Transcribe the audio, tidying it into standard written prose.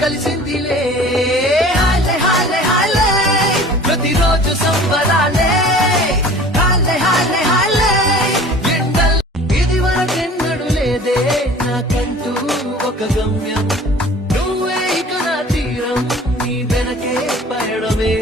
కలిసిందిలే హాలే హాలే హాలే ప్రతిరోజు సంబరాలే హాలే హాలే హాలే ఎండల్ ఇది వరకెన్నడు లేదే నాకంటూ ఒక గమ్యం నువ్వే ఇక నా తీరం నీ వెనకే పయడమే